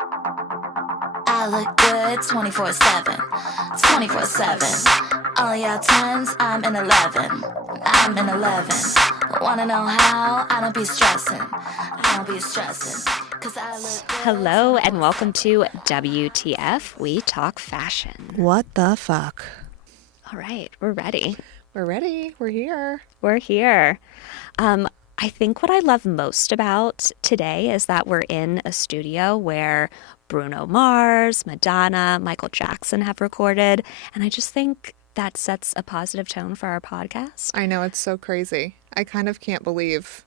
I look good 24/7, 24/7. All y'all 10s, I'm in 11. I'm in 11. Wanna know how? I don't be stressing. I don't be stressing. 'Cause I look good. Hello and welcome to WTF, We Talk Fashion. What the fuck? All right, we're ready. We're ready. We're here. We're here. I think what I love most about today is that we're in a studio where Bruno Mars, Madonna, Michael Jackson have recorded. And I just think that sets a positive tone for our podcast. I know, it's so crazy. I kind of can't believe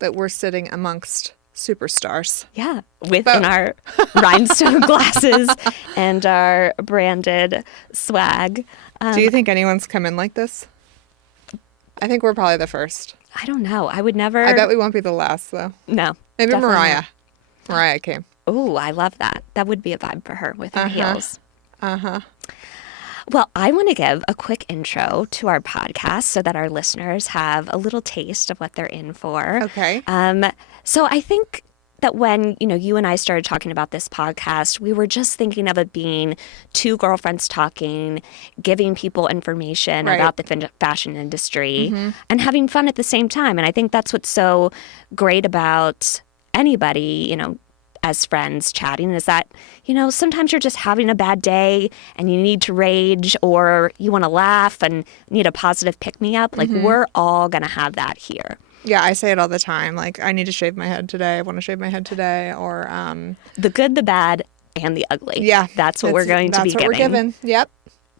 that we're sitting amongst superstars. Yeah, within our rhinestone glasses and our branded swag. Do you think anyone's come in like this? I think we're probably the first. I don't know. I would never. I bet we won't be the last, though. No. Maybe definitely Mariah. not. Mariah came. Oh, I love that. That would be a vibe for her with her heels. Uh-huh. Well, I want to give a quick intro to our podcast so that our listeners have a little taste of what they're in for. Okay. So I think that when, you and I started talking about this podcast, we were just thinking of it being two girlfriends talking, giving people information Right. about the fashion industry and having fun at the same time. And I think that's what's so great about anybody, as friends chatting is that, sometimes you're just having a bad day and you need to rage or you want to laugh and need a positive pick-me-up. Like, we're all going to have that here. Yeah, I say it all the time. Like, I need to shave my head today. I want to shave my head today. Or, The good, the bad, and the ugly. yeah. That's what we're going to be That's what giving. we're giving. Yep.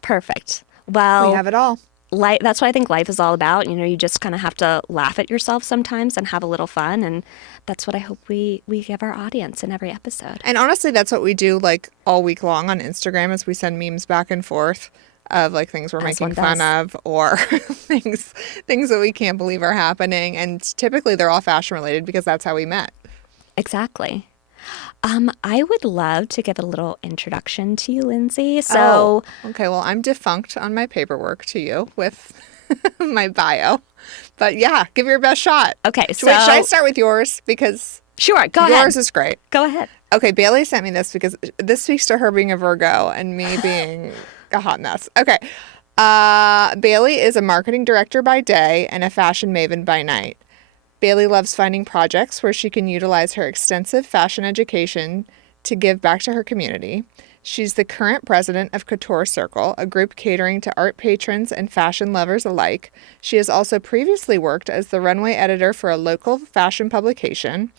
Perfect. Well, We have it all. that's what I think life is all about. You just kind of have to laugh at yourself sometimes and have a little fun. And that's what I hope we give our audience in every episode. And honestly, that's what we do like all week long on Instagram is we send memes back and forth of like things we're As making one fun does. of or things that we can't believe are happening. And typically they're all fashion related because that's how we met. Exactly. I would love to give a little introduction to you, Lindsay. So, Okay, well, I'm defunct on my paperwork to you with my bio. But yeah, give your best shot. okay, so Wait, should I start with yours? Because sure, go yours ahead. is great. Go ahead. Okay, Bailey sent me this because this speaks to her being a Virgo and me being a hot mess. Okay. Bailey is a marketing director by day and a fashion maven by night. Bailey loves finding projects where she can utilize her extensive fashion education to give back to her community. She's the current president of Couture Circle, a group catering to art patrons and fashion lovers alike. She has also previously worked as the runway editor for a local fashion publication.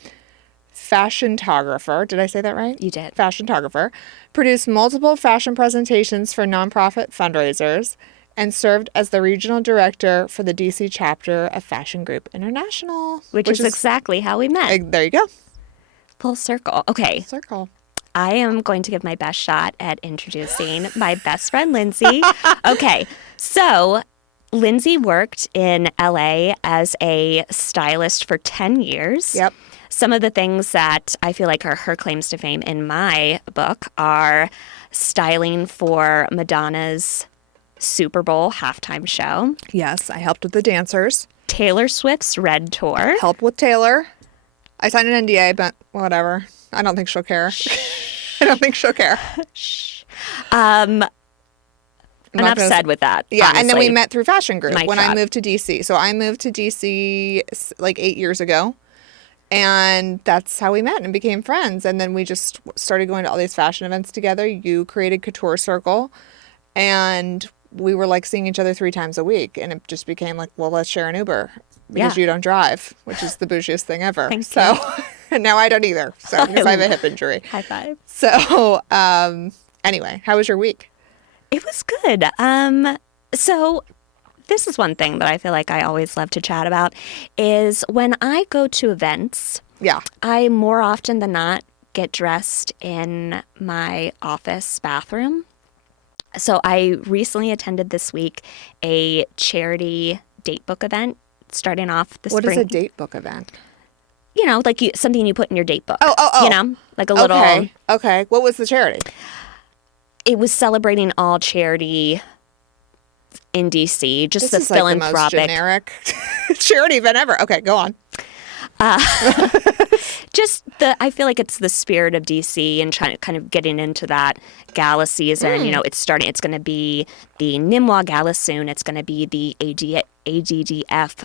Fashiontographer, did I say that right? You did. Fashiontographer, produced multiple fashion presentations for nonprofit fundraisers, and served as the regional director for the DC chapter of Fashion Group International. Which is exactly how we met. There you go. Full circle. Okay. Circle. I am going to give my best shot at introducing my best friend, Lindsay. Okay. So, Lindsay worked in LA as a stylist for 10 years. Yep. Some of the things that I feel like are her claims to fame in my book are styling for Madonna's Super Bowl halftime show, Yes, I helped with the dancers. Taylor Swift's Red Tour, Helped with Taylor. I signed an NDA, but whatever. I don't think she'll care. I don't think she'll care. enough said with that. Yeah, and then we honestly. met through Fashion Group Mic when I drop. moved to DC. So I moved to DC like 8 years ago. And that's how we met and became friends. And then we just started going to all these fashion events together. You created Couture Circle. And we were like seeing each other 3 times a week. And it just became like, well, let's share an Uber. Because Yeah. you don't drive, which is the bougiest thing ever. Thank so, you. and now I don't either. So, because I have a hip injury. High five. So, anyway, how was your week? It was good. So this is one thing that I feel like I always love to chat about is when I go to events, Yeah. I more often than not get dressed in my office bathroom. So I recently attended this week a charity date book event starting off the What spring. is a date book event? Like something you put in your date book. Oh. Like a little. Okay. What was the charity? It was celebrating all charity in DC, just This the is like the most philanthropic. generic charity event ever. Okay, go on. Just I feel like it's the spirit of DC and trying to kind of getting into that gala season. You know, it's starting. It's going to be the Nimwa Gala soon. It's going to be the ADDF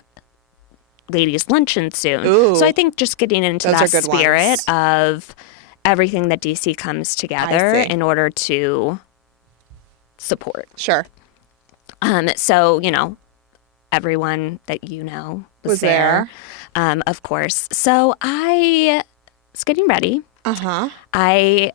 ladies luncheon soon. Ooh. So I think just getting into Those that are good spirit ones. of everything that DC comes together I see. in order to support. Sure. So, you know, everyone that you know was there. Of course. So I was getting ready. I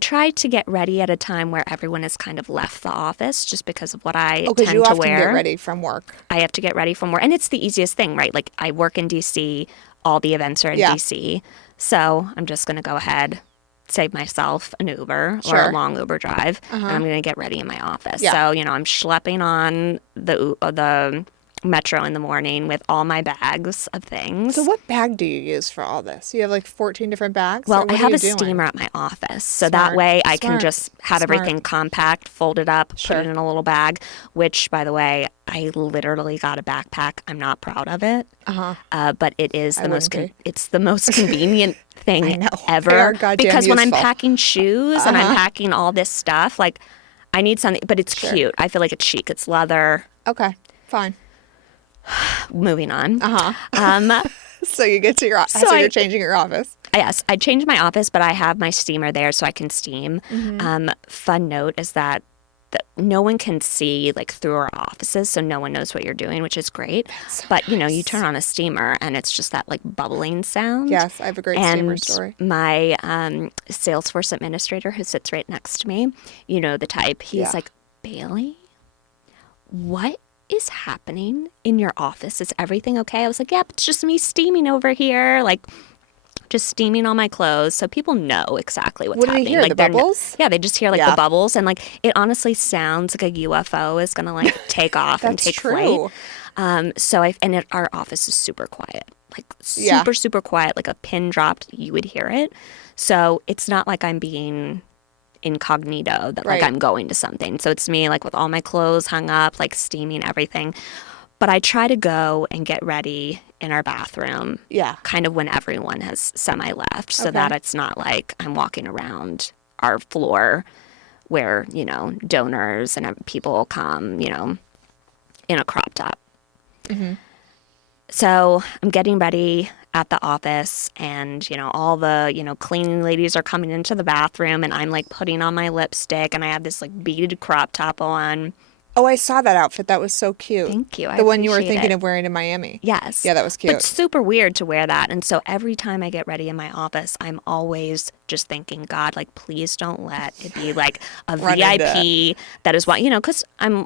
try to get ready at a time where everyone has kind of left the office just because of what I Oh, because tend you to often wear. get ready from work. I have to get ready for more. And it's the easiest thing, right? Like I work in DC. All the events are in DC. So I'm just going to go ahead, save myself an Uber or a long Uber drive, and I'm going to get ready in my office. Yeah. So, you know, I'm schlepping on the metro in the morning with all my bags of things. So what bag do you use for all this? You have like 14 different bags? Well, Or what I are have you a doing? steamer at my office. So Smart. that way I can Smart. just have Smart. everything compact, fold it up, Sure. put it in a little bag, which, by the way, I literally got a backpack. I'm not proud of it. But it is the most it's the most convenient thing They ever. are goddamn Because when I'm useful. packing shoes and I'm packing all this stuff, like I need something, but it's cute. I feel like it's chic. It's leather. Okay, fine. Moving on. So you get to your office. So you're changing your office. Yes, I changed my office, but I have my steamer there so I can steam. Fun note is that no one can see like through our offices, so no one knows what you're doing, which is great. But you know, you turn on a steamer and it's just that like bubbling sound. Yes, I have a great steamer story. My Salesforce administrator who sits right next to me, you know the type. He's like, Bailey, what is happening in your office? Is everything okay? I was like, yep, it's just me steaming over here, like just steaming all my clothes, so people know exactly what's happening. What do they hear? Like, The bubbles? Yeah, they just hear like the bubbles, and like it honestly sounds like a UFO is gonna like take off and take flight. Our office is super quiet, like super quiet, like a pin dropped, you would hear it. So it's not like I'm being incognito that like I'm going to something. So it's me like with all my clothes hung up, like steaming everything. But I try to go and get ready in our bathroom kind of when everyone has semi-left so that it's not like I'm walking around our floor where, you know, donors and people come, you know, in a crop top. So I'm getting ready at the office and, you know, all the, you know, cleaning ladies are coming into the bathroom and I'm like putting on my lipstick and I have this like beaded crop top on. Oh, I saw that outfit. That was so cute. Thank you. The one you were thinking of wearing in Miami. Yes. Yeah, that was cute. But super weird to wear that. And so every time I get ready in my office, I'm always just thinking, God, like, please don't let it be like a VIP that is what, you know, because I've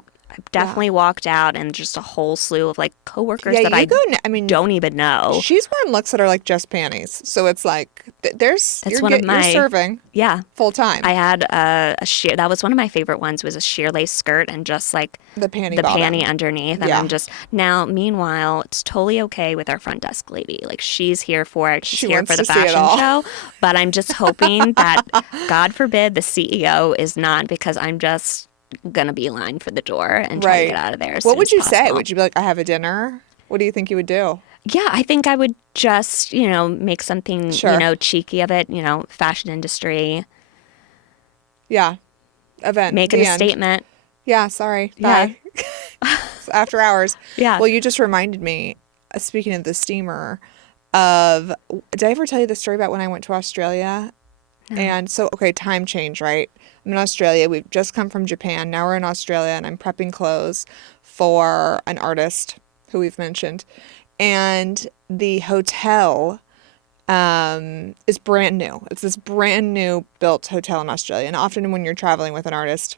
definitely walked out and just a whole slew of like coworkers that I don't even know. She's wearing looks that are like just panties. So it's like, you're serving. Yeah. Full time. I had a sheer, that was one of my favorite ones, was a sheer lace skirt and just like the panty underneath. And I'm just, now, meanwhile, it's totally okay with our front desk lady. Like she's here for it. She's here for the fashion show. But I'm just hoping that, God forbid, the CEO is not, because I'm just gonna be line for the door and try to get out of there. What would you say? Would you be like, I have a dinner? What do you think you would do? Yeah, I think I would just, you know, make something, you know, cheeky of it, you know, fashion industry. Yeah. Event. Making a statement. Yeah, sorry. Bye. It's after hours. Yeah. Well, you just reminded me, speaking of the steamer, did I ever tell you the story about when I went to Australia? No. And so, okay, time change, right? I'm in Australia. We've just come from Japan. Now we're in Australia, and I'm prepping clothes for an artist who we've mentioned. And the hotel is brand new. It's this brand new built hotel in Australia. And often when you're traveling with an artist,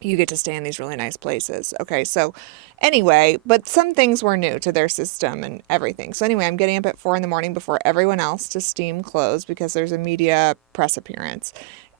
you get to stay in these really nice places. Okay, so anyway, but some things were new to their system and everything. So anyway, I'm getting up at 4 a.m. before everyone else to steam clothes because there's a media press appearance.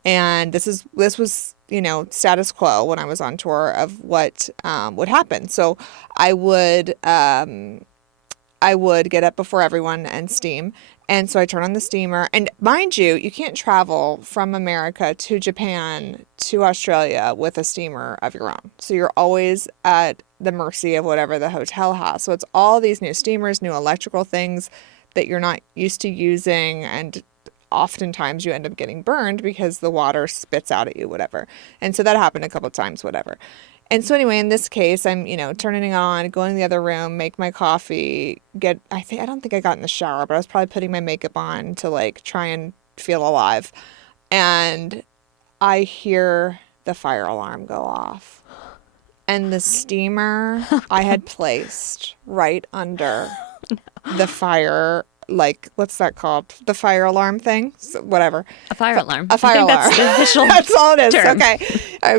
And this was, you know, status quo when I was on tour of what would happen. So I would get up before everyone and steam. And so I turn on the steamer. And mind you, you can't travel from America to Japan to Australia with a steamer of your own. So you're always at the mercy of whatever the hotel has. So it's all these new steamers, new electrical things that you're not used to using. And oftentimes you end up getting burned because the water spits out at you, whatever. And so that happened a couple of times, whatever. And so anyway, in this case, I'm, turning it on, going in the other room, make my coffee, I don't think I got in the shower, but I was probably putting my makeup on to like try and feel alive. And I hear the fire alarm go off. And the steamer I had placed right under the fire, like, what's that called? The fire alarm thing? So, whatever. A fire alarm. A fire alarm. That's the official That's all it is. term. Okay.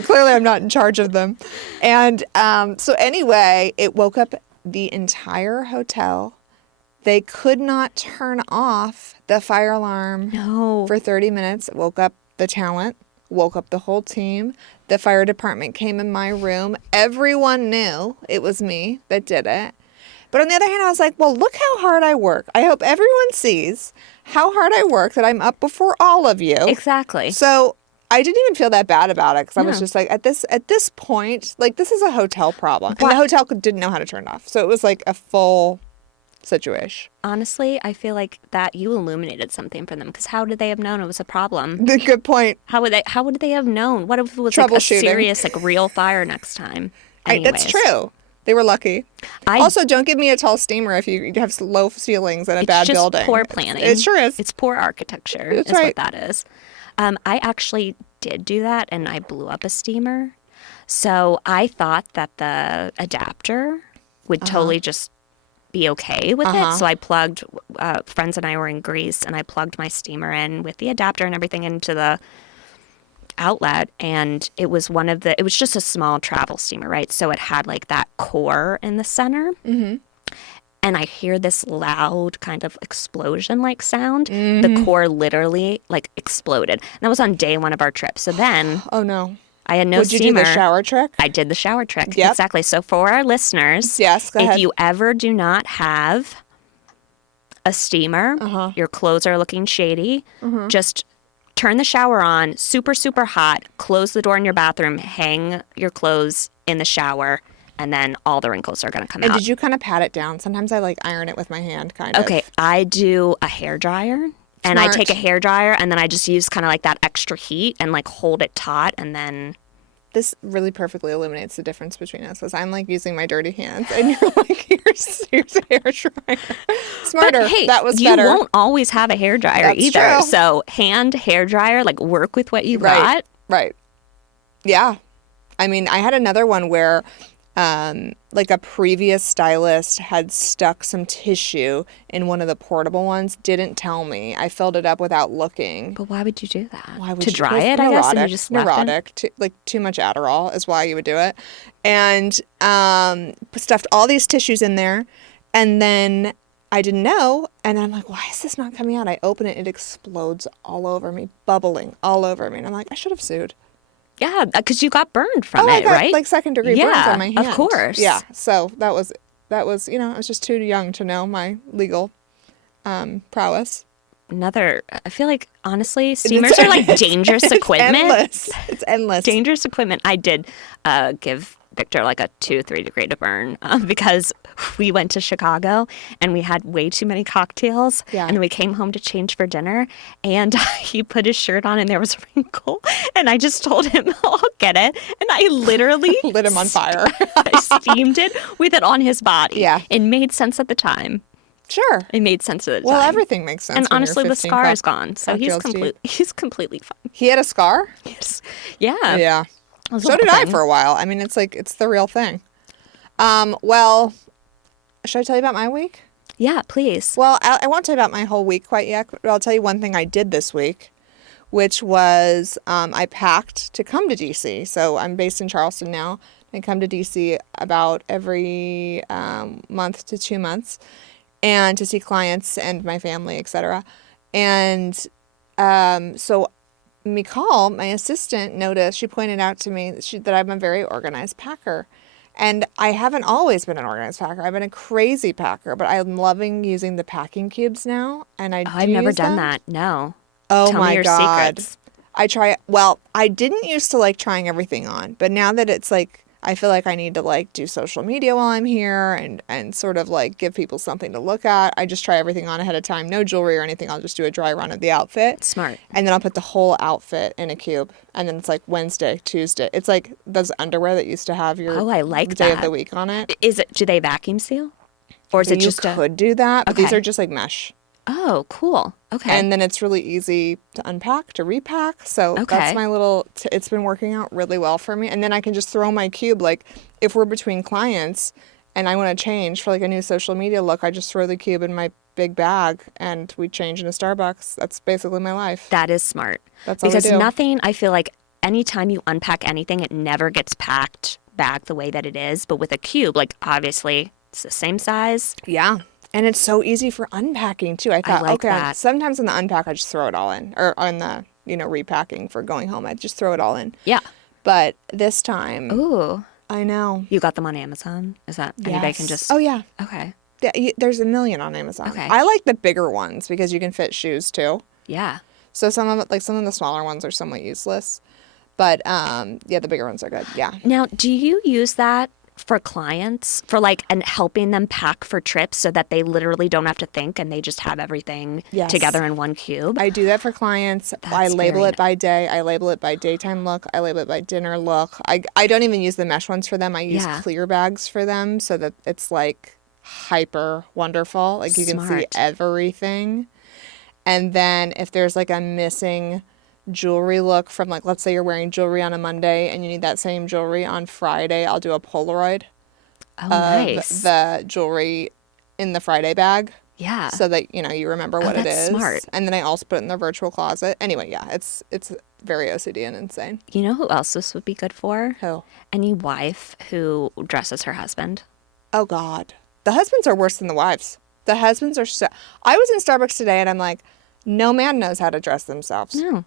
Clearly, I'm not in charge of them. And so anyway, it woke up the entire hotel. They could not turn off the fire alarm for 30 minutes. It woke up the talent, woke up the whole team. The fire department came in my room. Everyone knew it was me that did it. But on the other hand, I was like, well, look how hard I work. I hope everyone sees how hard I work, that I'm up before all of you. Exactly. So I didn't even feel that bad about it because I was just like, at this point, like, this is a hotel problem. And the hotel didn't know how to turn it off. So it was like a full situation. Honestly, I feel like that you illuminated something for them, because how did they have known it was a problem? Good point. How would they have known? What if it was like a Troubleshooting. serious, like, real fire next time? That's Anyways. true. They were lucky. Also, don't give me a tall steamer if you have low ceilings in a bad building. It's just poor planning. It sure is. It's poor architecture. That's is right. what that is. I actually did do that, and I blew up a steamer. So I thought that the adapter would totally just be okay with it. So I plugged, friends and I were in Greece, and I plugged my steamer in with the adapter and everything into the outlet, and it was just a small travel steamer, right? So it had like that core in the center. Mm-hmm. And I hear this loud kind of explosion like sound. Mm-hmm. The core literally like exploded. And that was on day one of our trip. So then oh no, I had no Would steamer. you do the shower trick? I did the shower trick. Yep. Exactly. So for our listeners, yes, go ahead. If you ever do not have a steamer, your clothes are looking shady, just turn the shower on, super, super hot, close the door in your bathroom, hang your clothes in the shower, and then all the wrinkles are going to come out. And did you kind of pat it down? Sometimes I like iron it with my hand, kind of. Okay, I do a hair dryer. And I take a hair dryer, and then I just use kind of like that extra heat and like hold it taut, and then... This really perfectly illuminates the difference between us, because I'm like using my dirty hands, and you're like, here's a hair dryer. Smarter. But, hey, that was better. You won't always have a hair dryer That's either. true. So hair dryer, like work with what you got. Right. Yeah. I mean, I had another one where like a previous stylist had stuck some tissue in one of the portable ones, didn't tell me. I filled it up without looking. But why would you do that? Why would to you? dry it, I guess, and you just left it? Too much Adderall is why you would do it. And stuffed all these tissues in there, and then I didn't know, and I'm like, why is this not coming out? I open it, it explodes all over me, bubbling all over me. And I'm like, I should have sued. Yeah, because you got burned from I it, got, right? like second-degree burns on my hand. Of course. Yeah, so that was, I was just too young to know my legal prowess. I feel like, honestly, steamers are like dangerous equipment. It's endless. Dangerous equipment. I did give Victor like a 2-3 degree to burn because we went to Chicago and we had way too many cocktails. Yeah. And then we came home to change for dinner, and he put his shirt on and there was a wrinkle, and I just told him, I'll get it. And I literally lit him on fire. I steamed it with it on his body. Yeah. It made sense at the time. Sure. It made sense at the Well, time. everything makes sense. And when honestly, you're the 15 scar is gone, so he's cocktails completely fine. He had a scar? Yes. Yeah. Yeah. So So did I for a while. I mean, it's the real thing. Well, should I tell you about my week? Yeah, please. Well, I won't tell you about my whole week quite yet, but I'll tell you one thing I did this week, which was I packed to come to DC. So I'm based in Charleston now. I come to DC about every month to 2 months, and to see clients and my family, etc. And so Mikal, my assistant, noticed, she pointed out to me that I'm a very organized packer. And I haven't always been an organized packer. I've been a crazy packer, but I'm loving using the packing cubes now. And Oh, I've never done that. No. Oh Tell my me your God. secrets. Well, I didn't used to like trying everything on, but now that it's like, I feel like I need to like do social media while I'm here and sort of like give people something to look at. I just try everything on ahead of time. No jewelry or anything. I'll just do a dry run of the outfit. Smart. And then I'll put the whole outfit in a cube. And then it's like Wednesday, Tuesday. It's like those underwear that used to have your Oh, I like day of that. the week on it. Do they vacuum seal? Or is it You just could do that, but these Okay. are just like mesh. Oh, cool. Okay. And then it's really easy to unpack, to repack. So Okay. that's my little, it's been working out really well for me. And then I can just throw my cube, like if we're between clients and I want to change for like a new social media look, I just throw the cube in my big bag and we change in a Starbucks. That's basically my life. That is smart. That's all we because do. nothing, I feel like anytime you unpack anything, it never gets packed back the way that it is. But with a cube, like obviously it's the same size. Yeah. And it's so easy for unpacking too. I thought, like okay, that. sometimes in the unpack, I just throw it all in. Or on the, repacking for going home, I just throw it all in. Yeah. But this time, Ooh. I know. You got them on Amazon? Is that anybody can Yes. just... Oh, yeah. Okay. Yeah, there's a million on Amazon. Okay. I like the bigger ones because you can fit shoes too. Yeah. So some of the smaller ones are somewhat useless. But yeah, the bigger ones are good. Yeah. Now, do you use that for clients for and helping them pack for trips so that they literally don't have to think and they just have everything Yes. together in one cube? I do that for clients. I label very it by day. I label it by daytime look. I label it by dinner look. I don't even use the mesh ones for them. I use Yeah. clear bags for them so that it's like hyper wonderful. Like you can see Smart. everything. And then if there's like a missing jewelry look from let's say you're wearing jewelry on a Monday and you need that same jewelry on Friday, I'll do a Polaroid Oh, of nice. the jewelry in the Friday bag. Yeah. So that you remember what it that's is. smart. And then I also put it in the virtual closet. Anyway, yeah, it's very OCD and insane. You know who else this would be good for? Who? Any wife who dresses her husband. Oh God, the husbands are worse than the wives. The husbands are so. I was in Starbucks today and I'm like, no man knows how to dress themselves. No.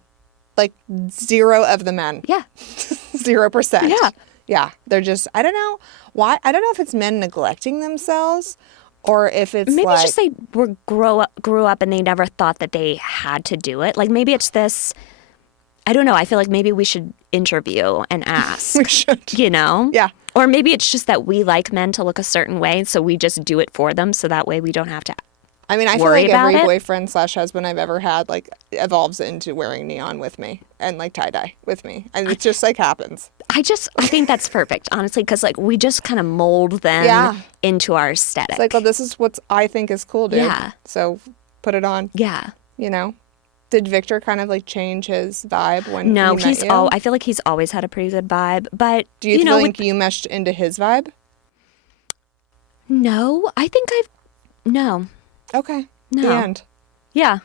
Like 0 of the men. Yeah. 0%. Yeah. Yeah. They're just. I don't know why. I don't know if it's men neglecting themselves, or if it's Maybe like it's just they grew up and they never thought that they had to do it. Like maybe it's this. I don't know. I feel like maybe we should interview and ask. we should. Yeah. Or maybe it's just that we like men to look a certain way, so we just do it for them, so that way we don't have to. I mean, I feel worry like about every it. boyfriend/husband I've ever had evolves into wearing neon with me and tie-dye with me. And it just happens. I think that's perfect, honestly, because we just kind of mold them Yeah. into our aesthetic. It's well, this is what I think is cool, dude. Yeah. So put it on. Yeah. Did Victor kind of change his vibe when No, he met you? I feel like he's always had a pretty good vibe, but Do you know, think you meshed into his vibe? no, I think no. Okay. No. The end. Yeah.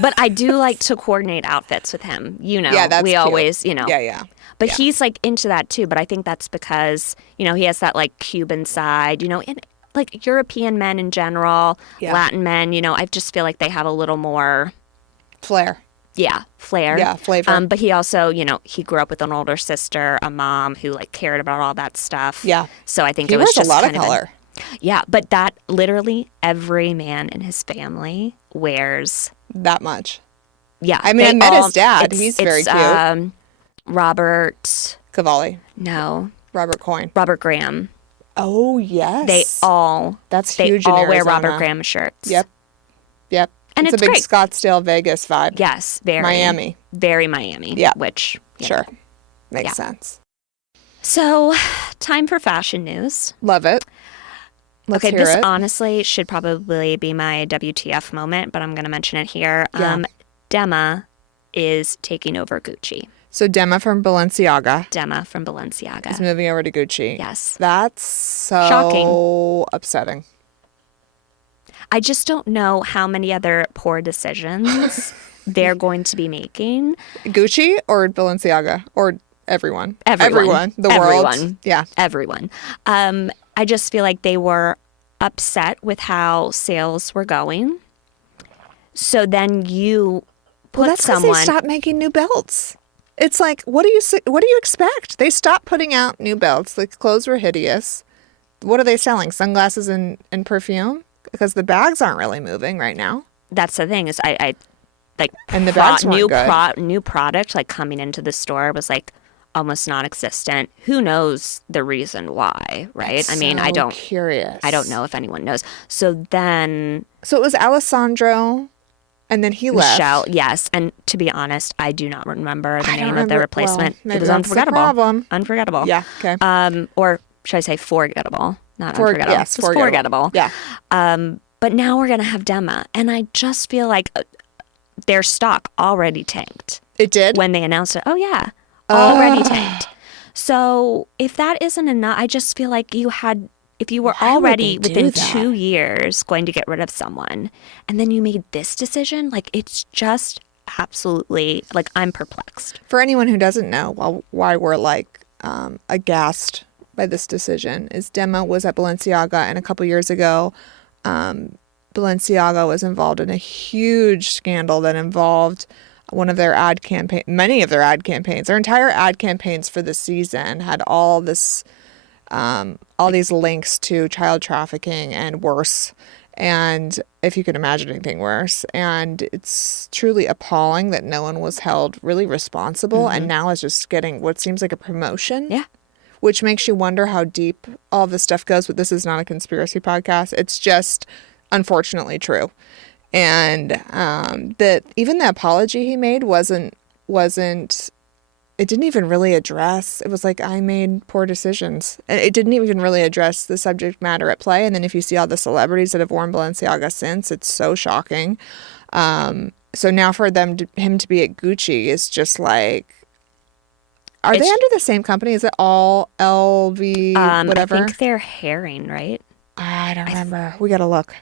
But I do like to coordinate outfits with him. Yeah, that's we cute. always, Yeah. But yeah. he's into that too. But I think that's because, he has that Cuban side, and European men in general, Yeah. Latin men, I just feel like they have a little more, Flair. flair. Yeah, flavor. But he also, he grew up with an older sister, a mom who cared about all that stuff. Yeah. So I think He it was wears a just lot of kind color. Yeah, but that literally every man in his family wears. That much. Yeah, I mean, I they met all- his dad. it's- He's very it's, cute. Robert, Cavalli. no, Robert Coyne. Robert Graham. Oh, yes. They all That's huge in all wear Arizona. Robert Graham shirts. Yep. And it's it's a big great. Scottsdale, Vegas vibe. Yes, very Miami. very Miami. Yeah. which Sure. Makes Yeah. sense. So, time for fashion news. Love it. Let's Okay, hear this it. honestly should probably be my WTF moment, but I'm going to mention it here. Yeah. Dema is taking over Gucci. So Dema from Balenciaga Dema from Balenciaga. is moving over to Gucci. Yes. That's so Shocking. upsetting. I just don't know how many other poor decisions they're going to be making. Gucci or Balenciaga or everyone? Everyone. The world. Everyone. Yeah. Everyone. I just feel like they were upset with how sales were going. So then you put Well, that's because someone. they stopped making new belts. It's like, what do you expect? They stopped putting out new belts. The clothes were hideous. What are they selling? Sunglasses and perfume? Because the bags aren't really moving right now. That's the thing is I like And the bags weren't good. new product like coming into the store was like almost non-existent. Who knows the reason why, right? That's I mean, so curious. I don't know if anyone knows. So then So it was Alessandro, and then he left. Michelle, yes. And to be honest, I do not remember the I don't name of the remember- replacement. well, maybe It was that's the unforgettable. problem. Unforgettable. Yeah, okay. Or should I say forgettable? Not unforgettable. Yes, It was forgettable. Yeah. But now we're gonna have Dema, and I just feel like their stock already tanked It did? when they announced it. Oh yeah, already tanked. So if that isn't enough, I just feel like if you were Why would already they do within that? 2 years going to get rid of someone, and then you made this decision, like it's just absolutely like I'm perplexed. For anyone who doesn't know why we're like aghast by this decision, is Dema was at Balenciaga, and a couple years ago, Balenciaga was involved in a huge scandal that involved one of their many of their ad campaigns. Their entire ad campaigns for the season had all these links to child trafficking and worse. And if you can imagine anything worse. And it's truly appalling that no one was held really responsible, and now is just getting what seems like a promotion. Yeah. Which makes you wonder how deep all this stuff goes. But this is not a conspiracy podcast. It's just unfortunately true. And that even the apology he made wasn't it didn't even really address, it was like, I made poor decisions. And it didn't even really address the subject matter at play. And then if you see all the celebrities that have worn Balenciaga since, it's so shocking. So now for him to be at Gucci is just like, are they under the same company? Is it all LV whatever? I think they're Herring, right? I don't remember. We got to look.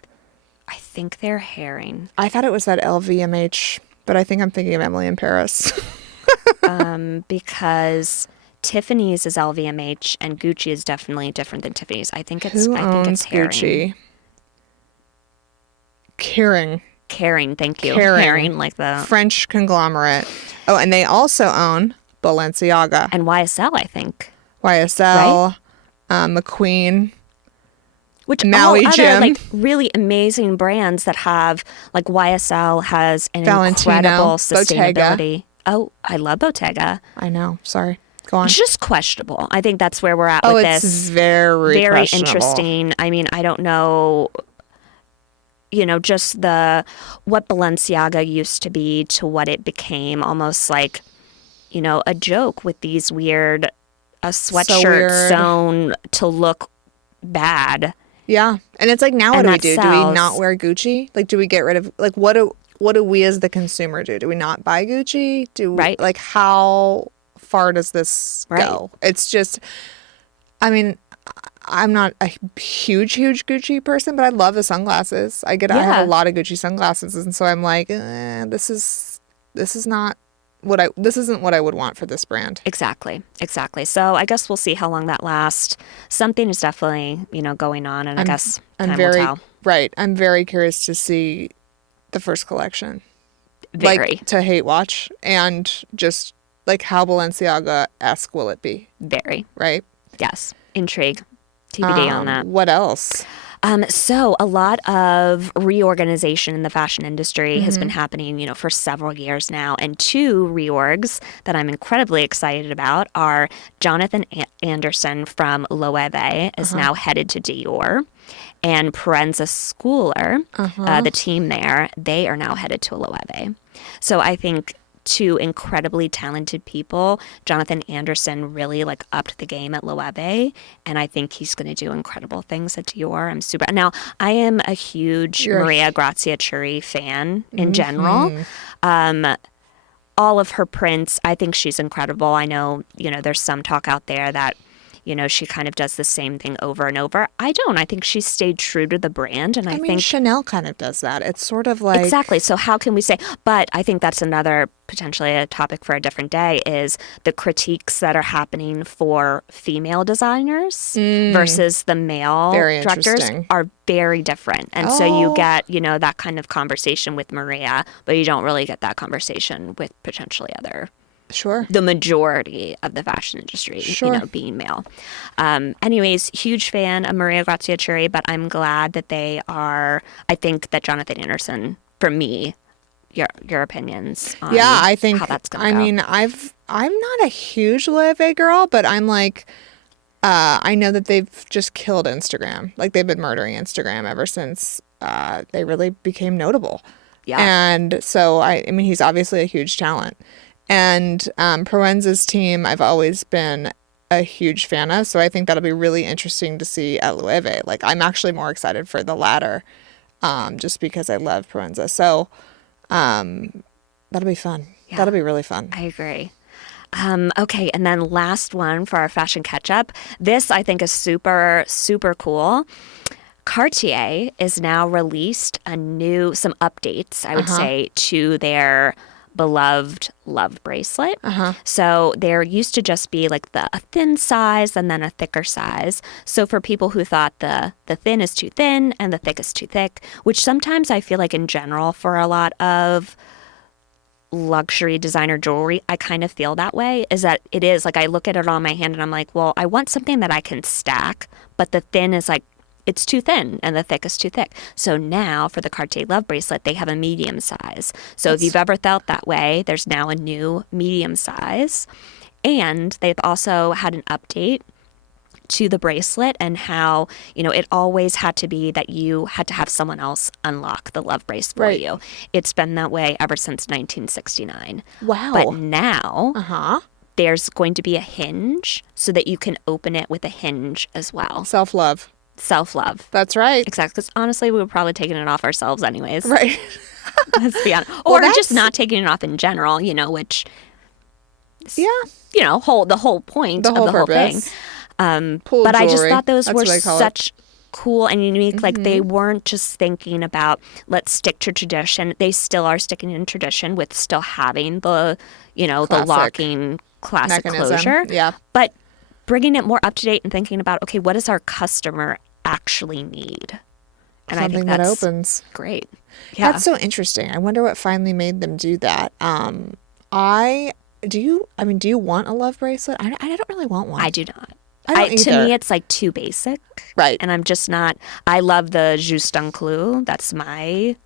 I think they're Herring. I thought it was that LVMH, but I think I'm thinking of Emily in Paris. Because Tiffany's is LVMH and Gucci is definitely different than Tiffany's. I think it's Who I think owns it's Herring. Gucci? Kering, thank you. Kering. Herring, like the French conglomerate. Oh, and they also own Balenciaga, and YSL, I think. YSL, McQueen. Which Maui all other Jim. like really amazing brands that have like YSL has an Valentino, incredible Bottega. sustainability. Oh, I love Bottega. I know. Sorry. Go on. It's just questionable. I think that's where we're at Oh, with it's this. very questionable. Interesting. I mean, I don't know, just what Balenciaga used to be to what it became, almost like, a joke with these weird, a sweatshirt weird. sewn to look bad. Yeah. And it's like, now what And do we that do? Do we sells. not wear Gucci? Like, do we get rid of, like, what do we as the consumer do? Do we not buy Gucci? Right. Like, how far does this go? It's just, I mean, I'm not a huge Gucci person, but I love the sunglasses. I have a lot of Gucci sunglasses. And so I'm like, this isn't what I would want for this brand. Exactly. So I guess we'll see how long that lasts. Something is definitely, going on, and I guess time will tell. Right. I'm very curious to see the first collection. Very. Like, to hate watch, and just like how Balenciaga-esque will it be? Very. Right? Yes. Intrigue. TBD on that. What else? So a lot of reorganization in the fashion industry has been happening, for several years now. And two reorgs that I'm incredibly excited about are Jonathan Anderson from Loewe is now headed to Dior. And Parenza Schooler, the team there, they are now headed to Loewe. So I think two incredibly talented people. Jonathan Anderson really upped the game at Loewe, and I think he's going to do incredible things at Dior. I'm super. Now, I am a huge Maria Grazia Chiuri fan in general. All of her prints, I think she's incredible. I know, there's some talk out there that she kind of does the same thing over and over. I don't. I think she's stayed true to the brand. And I mean, think Chanel kind of does that. It's sort of like... Exactly. So how can we say... But I think that's another, potentially a topic for a different day, is the critiques that are happening for female designers versus the male directors are very different. And so you get, that kind of conversation with Maria, but you don't really get that conversation with potentially other... Sure. the majority of the fashion industry, Sure. being male. Anyways, huge fan of Maria Grazia Chiuri, but I'm glad that I think that Jonathan Anderson, for me, your opinions on Yeah, I think. how that's going to I go. mean, I'm not a huge Loewe girl, but I'm like, I know that they've just killed Instagram. Like they've been murdering Instagram ever since they really became notable. Yeah. And so I mean, he's obviously a huge talent. And Proenza's team, I've always been a huge fan of. So I think that'll be really interesting to see at Loewe. Like I'm actually more excited for the latter, just because I love Proenza. So that'll be fun. Yeah. That'll be really fun. I agree. Okay, and then last one for our fashion catch-up. This, I think, is super, super cool. Cartier is now released some updates, I would say, to their beloved love bracelet. So there used to just be like a thin size and then a thicker size. So for people who thought the thin is too thin and the thick is too thick, which sometimes I feel like in general for a lot of luxury designer jewelry, I kind of feel that way, is that it is like I look at it on my hand and I'm like, well, I want something that I can stack, but the thin is like, it's too thin and the thick is too thick. So now for the Cartier Love bracelet, they have a medium size. So if you've ever felt that way, there's now a new medium size. And they've also had an update to the bracelet and how, it always had to be that you had to have someone else unlock the love brace for you. It's been that way ever since 1969. Wow. But now there's going to be a hinge so that you can open it with a hinge as well. Self-love. Self-love. That's right. Exactly. Because honestly, we were probably taking it off ourselves anyways. Right. Let's be honest. Or just not taking it off in general, which, Yeah. the whole point of the whole thing. Pool But I just jewelry. thought those That's were what I call such cool and unique. Like they weren't just thinking about let's stick to tradition. They still are sticking in tradition with still having the, the Classic locking classic mechanism. closure. Yeah. But bringing it more up to date and thinking about, okay, what does our customer actually need? And I Something think that that's opens. great. Yeah. That's so interesting. I wonder what finally made them do that. Do you want a love bracelet? I don't really want one. I do not. I don't To either. me, it's like too basic. Right. And I'm just not. I love the Juste un Clou. That's my.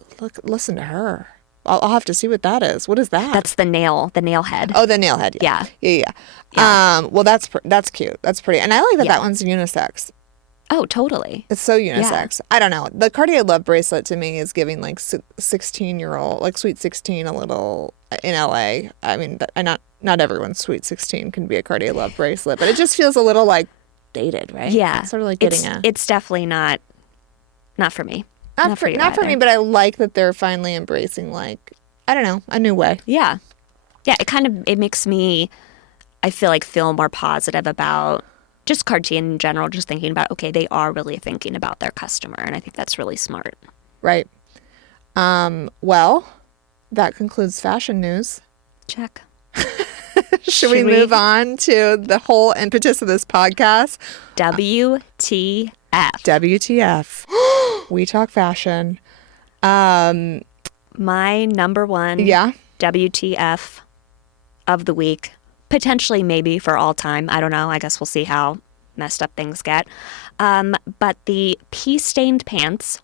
Listen to her. I'll have to see what that is. What is that? That's the nail head. Oh, the nail head. Yeah. Yeah. Well, that's cute. That's pretty. And I like that one's unisex. Oh, totally. It's so unisex. I don't know. The Cartier Love bracelet to me is giving like 16-year-old, like Sweet 16 a little in LA. I mean, not everyone's Sweet 16 can be a Cartier Love bracelet, but it just feels a little like dated, right? Yeah. It's sort of like It's definitely not for me. Not for you not for either. me, but I like that they're finally embracing like, I don't know, a new way. Yeah. Yeah, it makes me, I feel like, feel more positive about just Cartier in general, just thinking about, okay, they are really thinking about their customer. And I think that's really smart. Right. Well, that concludes fashion news. Check. Should we move on to the whole impetus of this podcast? WTF. WTF. We talk fashion. My number one WTF of the week, potentially maybe for all time. I don't know. I guess we'll see how messed up things get. But the pea-stained pants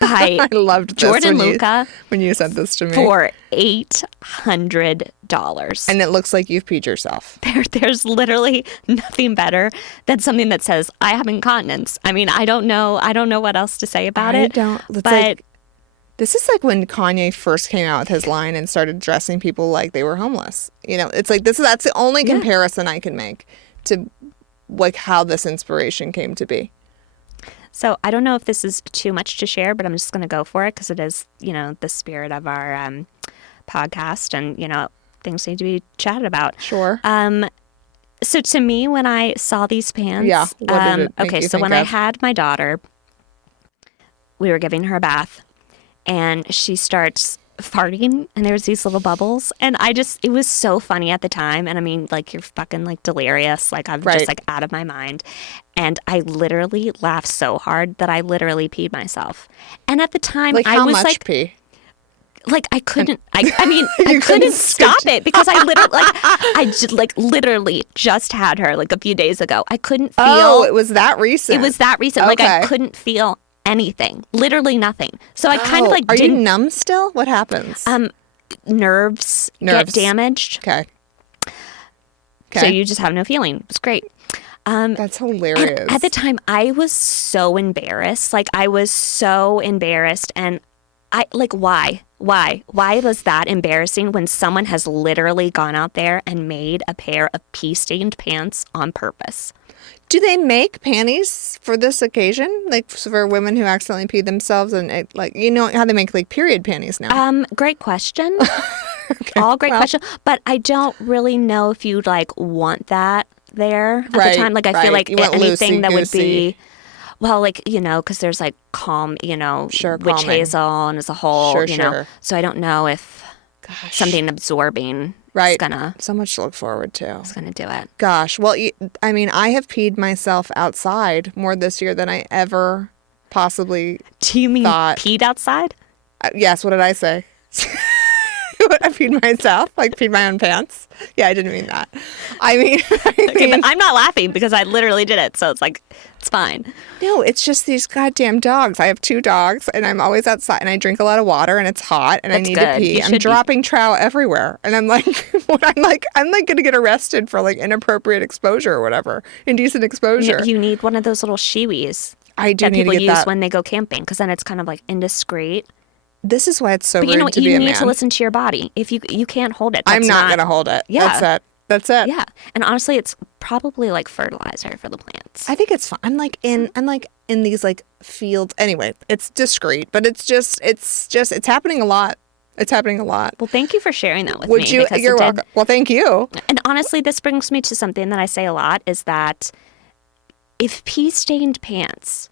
by I loved this Jordan when Luca when you sent this to me. for $800. And it looks like you've peed yourself. There's literally nothing better than something that says, I have incontinence. I mean, I don't know what else to say about it. But this is like when Kanye first came out with his line and started dressing people like they were homeless. It's like that's the only comparison I can make to like how this inspiration came to be. So I don't know if this is too much to share, but I'm just going to go for it because it is, the spirit of our podcast and, things need to be chatted about. Sure. So to me, when I saw these pants, what did it make you so think when I of? had my daughter, we were giving her a bath and she starts farting and there's these little bubbles and it was so funny at the time, and I mean, like, you're fucking like delirious, like I'm just like out of my mind, and I literally laughed so hard that I literally peed myself. And at the time, Like I how was much like pee? like I couldn't. I mean, I You couldn't couldn't stop it because I literally just had her like a few days ago. I couldn't feel. Oh, it was that recent. It was that recent. Like I Okay. couldn't feel anything. Literally nothing. So I kind of like Are you didn't. numb still? What happens? Nerves get damaged. Okay. So you just have no feeling. It was great. That's hilarious. And at the time, I was so embarrassed. Like, I was so embarrassed. And I, like, why? Why was that embarrassing when someone has literally gone out there and made a pair of pee-stained pants on purpose? Do they make panties for this occasion? Like for women who accidentally pee themselves and it, like, you know how they make like period panties now? Great question. All great question. But I don't really know if you'd like want that there at the time. Like, I feel like You want anything that would loosey-goosey. be, well, like, you know, because there's like calm, you know, Sure, witch calming. hazel and as a whole, Sure, you know. sure. So I don't know if something absorbing is gonna So much to look forward to. do it. Gosh. Well, I mean, I have peed myself outside more this year than I ever possibly Do you mean thought. peed outside? Yes, what did I say? I peed myself? Like peed my own pants? Yeah, I didn't mean that. I mean, Okay, but I'm not laughing because I literally did it. So it's like, it's fine. no, it's just these goddamn dogs. I have 2 dogs and I'm always outside and I drink a lot of water and it's hot and That's I need good. to pee. You I'm should be. dropping trow everywhere. And I'm like, I'm like going to get arrested for like inappropriate exposure or whatever. Indecent exposure. You need one of those little shiwis I do that need people to get use that. when they go camping because then it's kind of like indiscreet. This is why it's so But you rude know, to be you a need man. to listen to your body. If you can't hold it, I'm that's not going to hold it. Yeah. That's it. Yeah, and honestly, it's probably like fertilizer for the plants. I think it's fun. I'm like in these like fields. Anyway, it's discreet, but it's happening a lot. It's happening a lot. Well, thank you for sharing that with Would me. you? because it You're did- welcome. Well, thank you. And honestly, this brings me to something that I say a lot: is that if pee-stained pants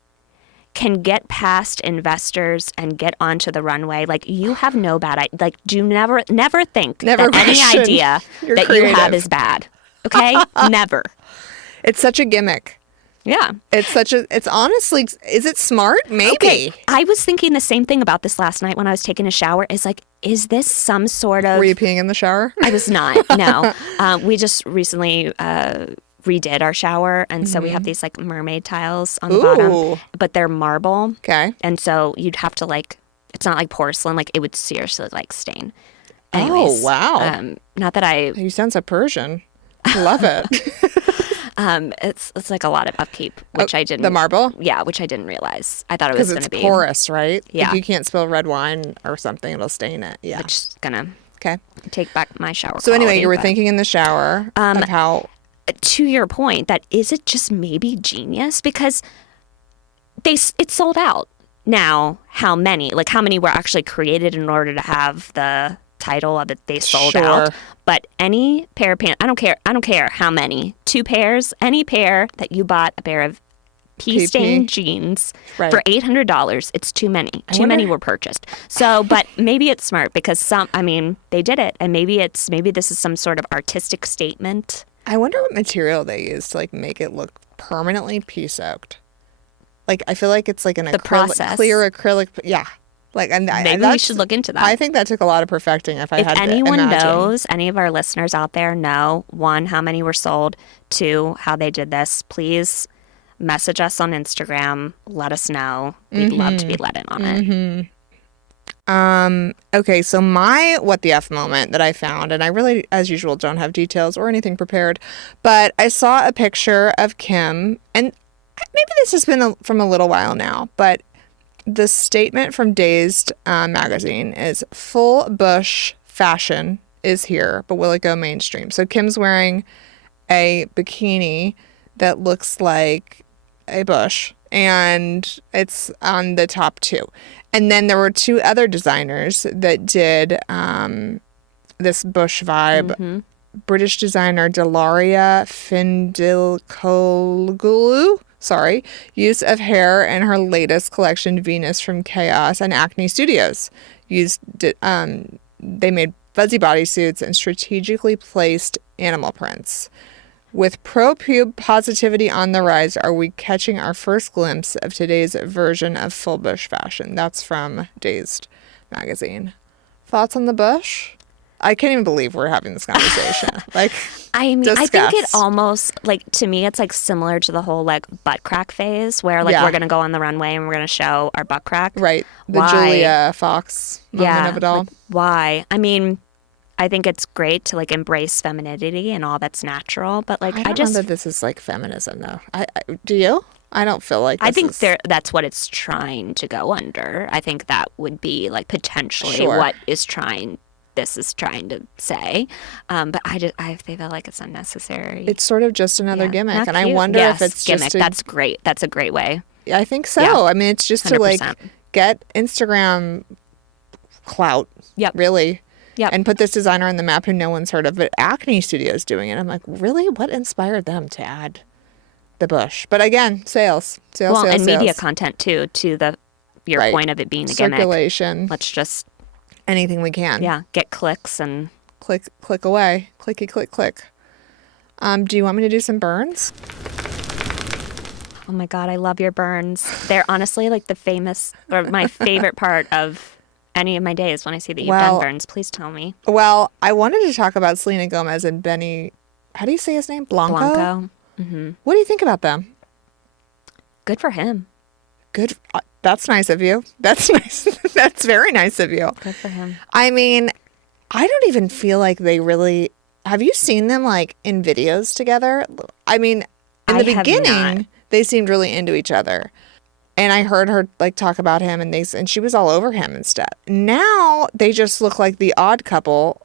can get past investors and get onto the runway, like you have no bad idea. Like, do never think Never that any question idea your that you have creative. is bad. Okay, never. It's such a gimmick. Yeah. It's honestly, is it smart? Maybe. Okay, I was thinking the same thing about this last night when I was taking a shower. Is like, is this some sort of? Were you peeing in the shower? I was not. No, we just recently redid our shower, and so we have these like mermaid tiles on the Ooh. bottom, but they're marble. Okay. And so you'd have to like, it's not like porcelain, like it would seriously like stain. Anyways, wow. Not that I, You sound so Persian. I love it. it's like a lot of upkeep, which I didn't. The marble? Yeah, which I didn't realize. I thought it was Because going it's to be porous, right? Yeah. If you can't spill red wine or something, it'll stain it. Yeah. which is gonna Okay. take back my shower. So anyway, quality, you were but- thinking in the shower of how to your point, that is it just maybe genius because it's sold out. Now, how many were actually created in order to have the title of it they sold Sure. out? But any pair of pants, I don't care how many, 2 pairs, any pair that you bought a pair of pea-stained jeans Right. for $800, it's too many. Too many were purchased. So, but maybe it's smart because they did it, and maybe this is some sort of artistic statement. I wonder what material they use to like make it look permanently pea soaked. Like I feel like it's like an process. clear acrylic. Yeah, like and Maybe we that's- should look into that. I think that took a lot of perfecting. If If had anyone to imagine. knows, any of our listeners out there know, 1, how many were sold, 2, how they did this, please message us on Instagram. Let us know. We'd love to be let in on it. Okay, so my what the F moment that I found, and I really, as usual, don't have details or anything prepared, but I saw a picture of Kim, and maybe this has been from a little while now, but the statement from Dazed magazine is full bush fashion is here, but will it go mainstream? So Kim's wearing a bikini that looks like a bush, and it's on the top 2. And then there were 2 other designers that did this bush vibe. British designer Delaria Findilkoglu, use of hair in her latest collection, Venus from Chaos, and Acne Studios. They made fuzzy bodysuits and strategically placed animal prints. With pro-pube positivity on the rise, are we catching our first glimpse of today's version of full bush fashion? That's from Dazed magazine. Thoughts on the bush? I can't even believe we're having this conversation. Like, I mean, I think it discuss. almost, like, to me, it's like similar to the whole like butt crack phase where like Yeah. we're going to go on the runway and we're going to show our butt crack. Right. The Why? Julia Fox moment of it all. Like, why? I mean, I think it's great to like embrace femininity and all that's natural, but like I don't know that this is like feminism though. Do you? I don't feel like I this think is... that's what it's trying to go under. I think that would be like potentially Sure. what this is trying to say. But I feel like it's unnecessary. It's sort of just another Yeah. gimmick. Not And I cute. wonder Yes, if it's gimmick. just... That's great. That's a great way. I think so. Yeah. I mean, it's just to like 100%. get Instagram clout. Yep. Really. Yep. And put this designer on the map who no one's heard of, but Acne Studio's doing it. I'm like, really? What inspired them to add the bush? But again, sales. Well, and media sales. content too, to your Right. point of it being a gimmick. Circulation. Let's just Anything we can. get clicks and Click away. Clicky, click, click. Do you want me to do some burns? oh my god, I love your burns. They're honestly like my favorite part of any of my days when I see that you've done burns. Please tell me. Well, I wanted to talk about Selena Gomez and Benny. How do you say his name? Blanco. Blanco. Mm-hmm. What do you think about them? Good for him. Good. That's nice of you. That's nice. That's very nice of you. Good for him. I mean, I don't even feel like they really. Have you seen them like in videos together? I mean, in the I have beginning, not. they seemed really into each other. And I heard her like talk about him and she was all over him and stuff. Now they just look like the odd couple.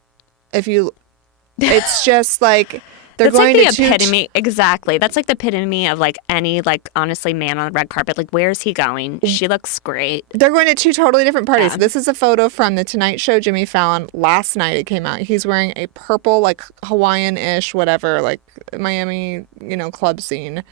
It's just like they're That's going like to the epitome. Exactly. That's like the epitome of like any like honestly man on the red carpet. Like, where's he going? She looks great. They're going to two totally different parties. Yeah. This is a photo from the Tonight Show, Jimmy Fallon. Last night it came out. He's wearing a purple, like Hawaiian-ish, whatever, like Miami, club scene.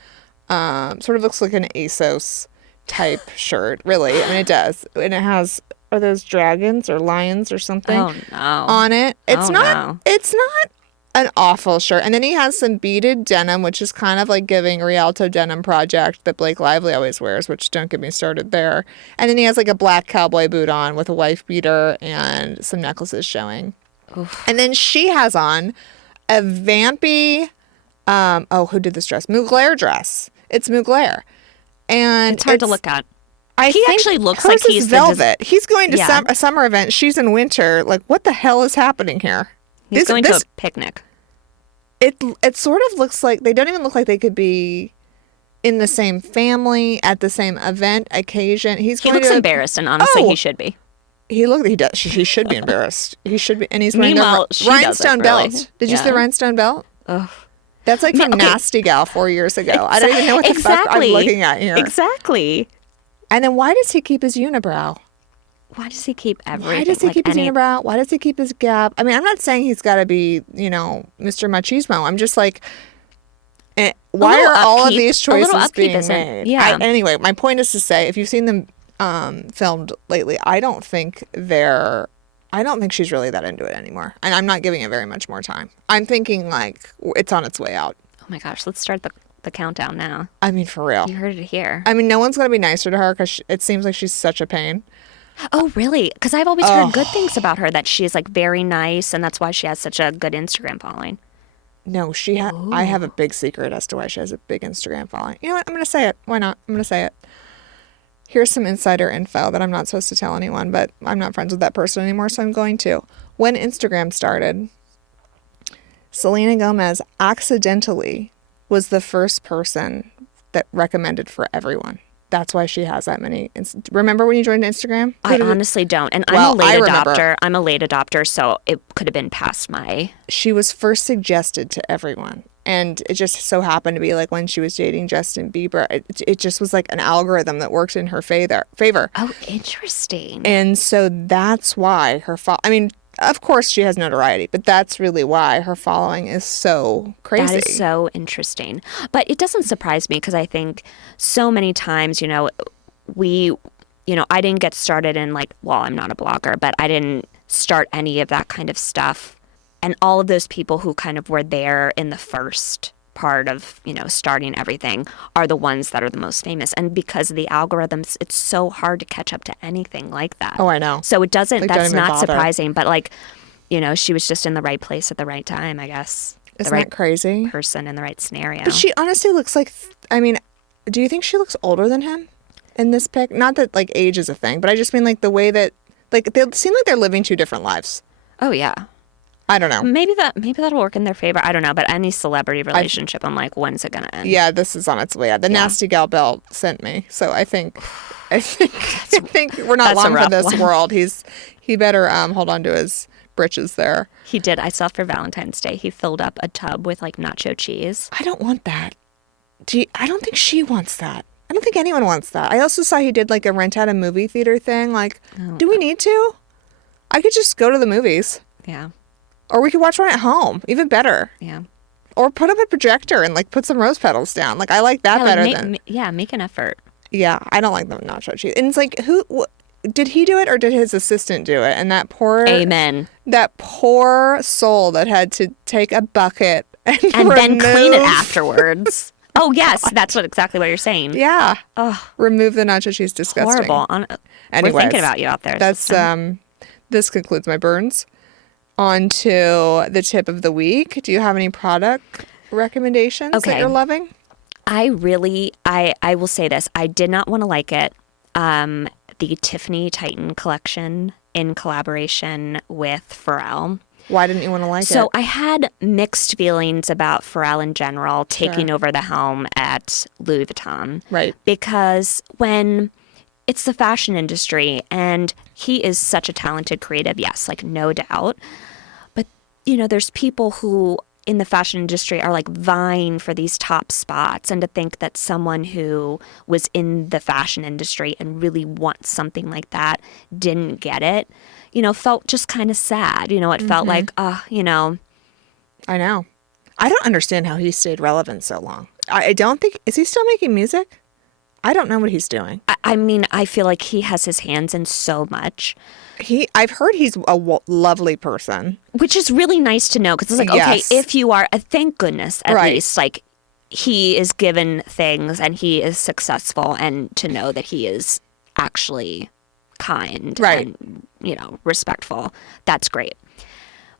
Sort of looks like an ASOS type shirt, really. I mean, it does. And it has, are those dragons or lions or something Oh no. on it. It's Oh, no. It's not an awful shirt. And then he has some beaded denim, which is kind of like giving Rialto denim project that Blake Lively always wears, which don't get me started there. And then he has like a black cowboy boot on with a wife beater and some necklaces showing. Oof. And then she has on a vampy, who did this dress? Mugler dress. It's Mugler. And It's hard to look at. I He think actually looks hers like is he's the velvet. He's going to Yeah. a summer event. She's in winter. Like, what the hell is happening here? He's going to a picnic. It sort of looks like they don't even look like they could be in the same family at the same event occasion. He looks embarrassed, and honestly, Oh! he should be. He does. He should be embarrassed. He should be, and he's wearing Meanwhile, the she rhinestone doesn't really. belt. Did you see the Yeah. rhinestone belt? Ugh. That's like from Okay. Nasty Gal 4 years ago. I don't even know what the fuck I'm looking at here. Exactly. And then why does he keep his unibrow? Why does he keep everything? Why does he like keep his any- unibrow? Why does he keep his gap? I mean, I'm not saying he's got to be, Mr. Machismo. I'm just like, why little are all of upkeep- these a little choices upkeep being isn't- made? yeah. Anyway, my point is to say, if you've seen them filmed lately, I don't think she's really that into it anymore. And I'm not giving it very much more time. I'm thinking like it's on its way out. Oh my gosh, let's start the countdown now. I mean, for real. You heard it here. I mean, no one's going to be nicer to her because it seems like she's such a pain. Oh, really? Because I've always heard good things about her, that she's like very nice, and that's why she has such a good Instagram following. No, I have a big secret as to why she has a big Instagram following. You know what? I'm going to say it. Why not? I'm going to say it. Here's some insider info that I'm not supposed to tell anyone, but I'm not friends with that person anymore, so I'm going to. When Instagram started, Selena Gomez accidentally was the first person that recommended for everyone. That's why she has that many. Remember when you joined Instagram? I honestly don't. And Well, I'm a I late remember. adopter. I'm a late adopter, so it could have been past my... She was first suggested to everyone. And it just so happened to be like when she was dating Justin Bieber, it just was like an algorithm that worked in her favor. Oh, interesting. And so that's why I mean, of course she has notoriety, but that's really why her following is so crazy. That is so interesting. But it doesn't surprise me because I think so many times, I didn't get started in I'm not a blogger, but I didn't start any of that kind of stuff. And all of those people who kind of were there in the first part of, starting everything are the ones that are the most famous. And because of the algorithms, it's so hard to catch up to anything like that. Oh, I know. So it doesn't, Like, don't that's even not bother. surprising. But like, she was just in the right place at the right time, I guess. Isn't the right that crazy? person in the right scenario. But she honestly looks like, do you think she looks older than him in this pic? Not that like age is a thing, but I just mean like the way that, like, they seem like they're living two different lives. Oh, yeah. I don't know. Maybe that'll work in their favor. I don't know. But any celebrity relationship, I'm like, when's it gonna end? Yeah, this is on its way out. The Nasty Gal Bell sent me, so I think we're not That's a long for rough this one. world. He better hold on to his britches there. He did. I saw for Valentine's Day, he filled up a tub with like nacho cheese. I don't want that. I don't think she wants that. I don't think anyone wants that. I also saw he did like a rent out a movie theater thing. Like, do we need to? I could just go to the movies. Yeah. Or we could watch one at home. Even better. Yeah. Or put up a projector and like put some rose petals down. Like, I like that better than. Make an effort. Yeah, I don't like the nacho cheese. And it's like, did he do it or did his assistant do it? And that poor Amen. That poor soul that had to take a bucket and then clean it remove- afterwards. Oh yes, that's exactly what you're saying. Yeah. Oh, Remove the nacho cheese. Disgusting. horrible. We're Anyways, thinking about you out there. That's this concludes my burns. On to the tip of the week. Do you have any product recommendations that you're loving? I will say this. I did not want to like it. The Tiffany Titan collection in collaboration with Pharrell. Why didn't you want to like it? So I had mixed feelings about Pharrell in general taking over the helm at Louis Vuitton. Right. Because when it's the fashion industry and he is such a talented creative, yes, like no doubt. But, there's people who in the fashion industry are like vying for these top spots, and to think that someone who was in the fashion industry and really wants something like that didn't get it, felt just kind of sad. It felt like, I know. I don't understand how he stayed relevant so long. I don't think, is he still making music? I don't know what he's doing. I feel like he has his hands in so much. I've heard he's a lovely person. Which is really nice to know, because it's like, Yes. okay, if you are, thank goodness, at Right. least, like, he is given things and he is successful, and to know that he is actually kind Right. and, respectful. That's great.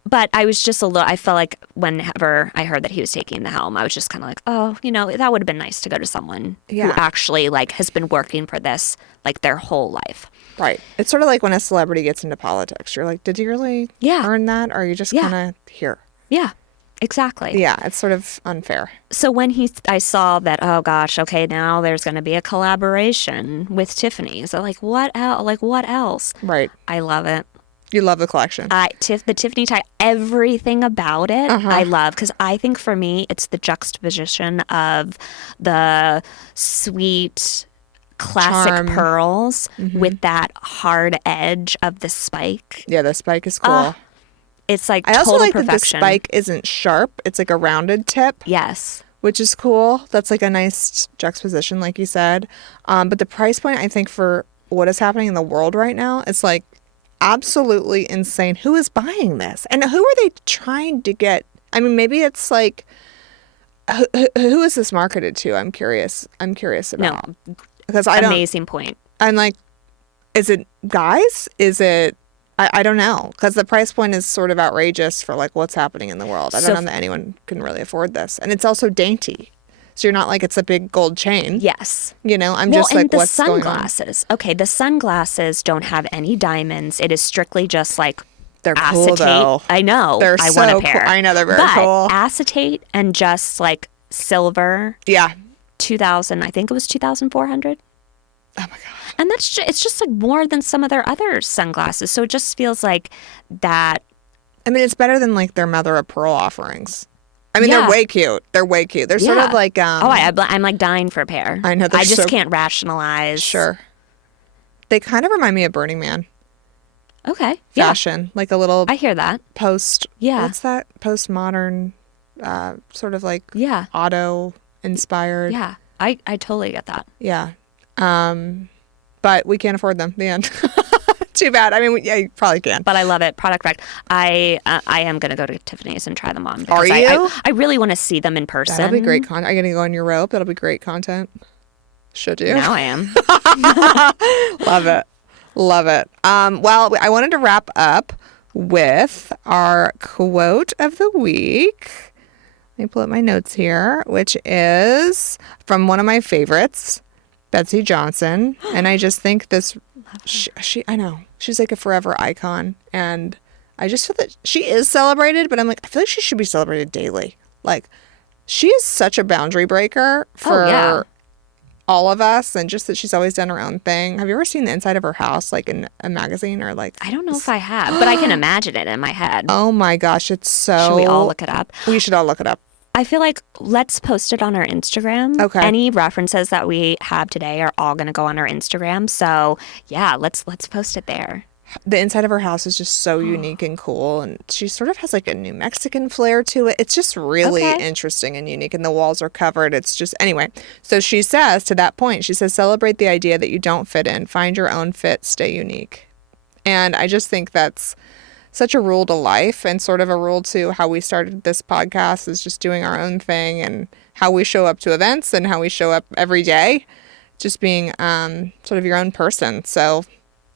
But I was just I felt like whenever I heard that he was taking the helm, I was just kind of like, oh, that would have been nice to go to someone who actually like has been working for this like their whole life. Right. It's sort of like when a celebrity gets into politics. You're like, did you really earn that? Or are you just kind of here? Yeah, exactly. Yeah, it's sort of unfair. So when I saw that, oh gosh, okay, now there's going to be a collaboration with Tiffany. So like, what else? Like, what else? Right. I love it. You love the collection. The Tiffany Titan, everything about it, I love, because I think for me, it's the juxtaposition of the sweet, classic Charm. pearls with that hard edge of the spike. Yeah, the spike is cool. It's like I also total like perfection. that the spike isn't sharp. It's like a rounded tip. Yes. Which is cool. That's like a nice juxtaposition, like you said. But the price point, I think, for what is happening in the world right now, it's like absolutely insane. Who is buying this? And who are they trying to get? I mean, maybe it's like, who is this marketed to? I'm curious about. No. Because I don't. Amazing point. I'm like, is it guys? Is it? I don't know, because the price point is sort of outrageous for like what's happening in the world. I don't know that anyone can really afford this, and it's also dainty, so you're not like it's a big gold chain. Yes. I'm just like, the what's going on? sunglasses. Okay, the sunglasses don't have any diamonds. It is strictly just like They're acetate. cool though. I know. They're I so want a pair. cool. I know they're very but cool. acetate and just like silver. Yeah. 2,000. I think it was 2,400. Oh my god. And it's just like more than some of their other sunglasses. So it just feels like that. I mean, it's better than like their mother of pearl offerings. I mean, they're way cute. They're way cute. They're sort of like I'm like dying for a pair. I know. I just can't rationalize. Sure. They kind of remind me of Burning Man. Okay. Fashion, like a little. I hear that. Post. Yeah. What's that? Postmodern, sort of like. Yeah. Auto inspired. Yeah. I totally get that. Yeah. But we can't afford them. The end. Too bad. I mean, yeah, you probably can. But I love it. Product rec. I am going to go to Tiffany's and try them on. Are you? I really want to see them in person. That'll be great content. Are you going to go on your rope? That'll be great content. Should you? Now I am. Love it. Love it. Well, I wanted to wrap up with our quote of the week. Let me pull up my notes here, which is from one of my favorites, Betsy Johnson. And I just think this, I know, she's like a forever icon. And I just feel that she is celebrated, but I'm like, I feel like she should be celebrated daily. Like, she is such a boundary breaker for all of us, and just that she's always done her own thing. Have you ever seen the inside of her house, like in a magazine or like? I don't know if I have, but I can imagine it in my head. Oh my gosh, it's so. Should we all look it up? We should all look it up. I feel like let's post it on our Instagram. Okay. Any references that we have today are all going to go on our Instagram. So yeah, let's post it there. The inside of her house is just so unique and cool, and she sort of has like a New Mexican flair to it. It's just really interesting and unique, and the walls are covered. It's just, anyway. So she says, to that point, she says, celebrate the idea that you don't fit in. Find your own fit. Stay unique. And I just think that's such a rule to life, and sort of a rule to how we started this podcast, is just doing our own thing, and how we show up to events and how we show up every day, just being sort of your own person. So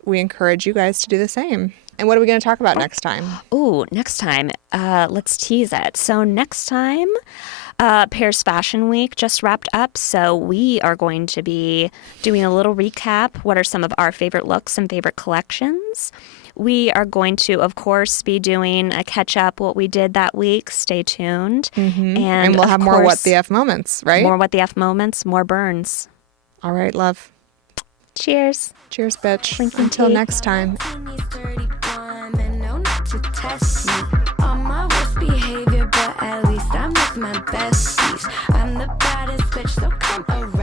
we encourage you guys to do the same. And what are we going to talk about next time? Ooh, next time, let's tease it. So next time, Paris Fashion Week just wrapped up. So we are going to be doing a little recap. What are some of our favorite looks and favorite collections? We are going to, of course, be doing a catch up what we did that week. Stay tuned. Mm-hmm. And we'll have more What the F moments, right? More What the F moments, more burns. All right, love. Cheers. Cheers, bitch. Until next time. Behavior, but at least I'm with my besties. I'm the baddest bitch, so come around.